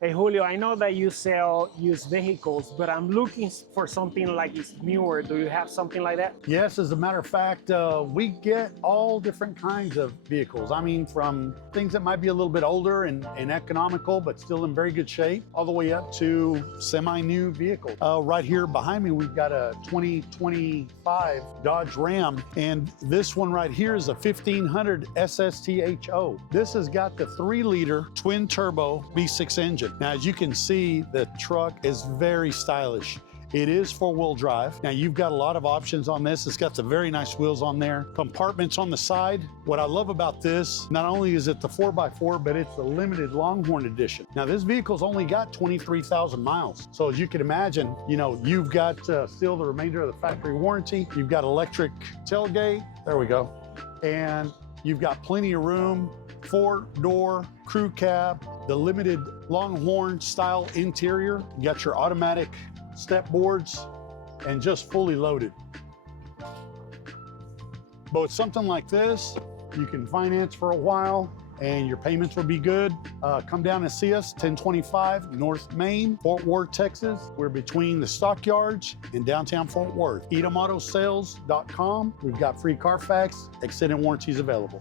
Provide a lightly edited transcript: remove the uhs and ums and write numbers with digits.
Hey Julio, I know that you sell used vehicles, but I'm looking for something like it's newer. Do you have something like that? Yes, as a matter of fact, we get all different kinds of vehicles. I mean, from things that might be a little bit older and economical, but still in very good shape, all the way up to semi-new vehicles. Right here behind me, we've got a 2025 Dodge Ram, and this one right here is a 1500 SSTHO. This has got the 3-liter twin-turbo V6 engine. Now, as you can see, the truck is very stylish. It is 4-wheel drive. Now, you've got a lot of options on this. It's got the very nice wheels on there, compartments on the side. What I love about this, not only is it the 4x4, but it's the limited Longhorn edition. Now, this vehicle's only got 23,000 miles. So as you can imagine, you've got still the remainder of the factory warranty. You've got electric tailgate. There we go. And you've got plenty of room. 4-door crew cab, the limited Longhorn style interior. You got your automatic step boards, and just fully loaded. But with something like this, you can finance for a while and your payments will be good. Come down and see us, 1025 North Main, Fort Worth, Texas. We're between the stockyards in downtown Fort Worth. EdomAutoSales.com. We've got free Carfax, extended warranties available.